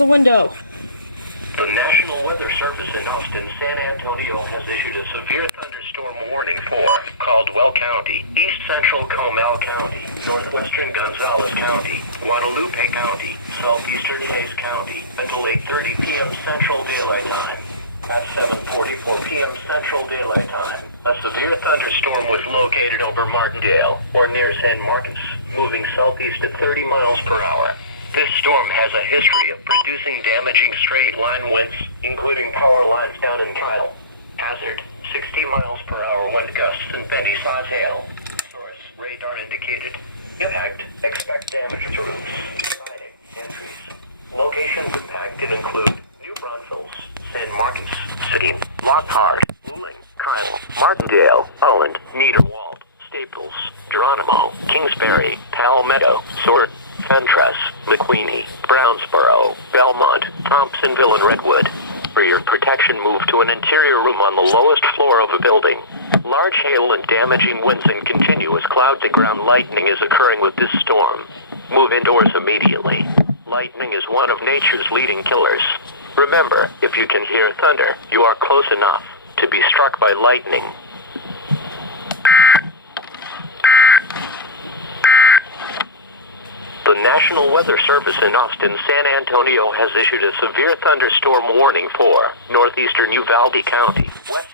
the window. The National Weather Service in Austin, San Antonio has issued a severe thunderstorm warning for Caldwell County, East Central Comal County, Northwestern Gonzales County, Guadalupe County, Southeastern Hays County until 8:30 p.m. Central Daylight Time. At 7:44 p.m. Central Daylight Time, a severe thunderstorm was located over Martindale, or near San Marcos, moving southeast at 30 miles per hour. This storm has a history of producing damaging straight-line winds, including power lines down in Kyle. Hazard, 60 miles per hour wind gusts and penny-size hail. Source, radar indicated. Impact, expect damage to roofs, siding, and trees. Locations impacted include New Braunfels, San Marcos City, Lockhart, Luling, Kyle, Martindale, Oland, Niederwald, Staples, Geronimo, Kingsbury, Palmetto, Sword, Fentress, McQueenie, Brownsboro, Belmont, Thompsonville, and Redwood. For your protection, move to an interior room on the lowest floor of a building. Large hail and damaging winds and continuous cloud-to-ground lightning is occurring with this storm. Move indoors immediately. Lightning is one of nature's leading killers. Remember, if you can hear thunder, you are close enough to be struck by lightning. The National Weather Service in Austin, San Antonio has issued a severe thunderstorm warning for northeastern Uvalde County, west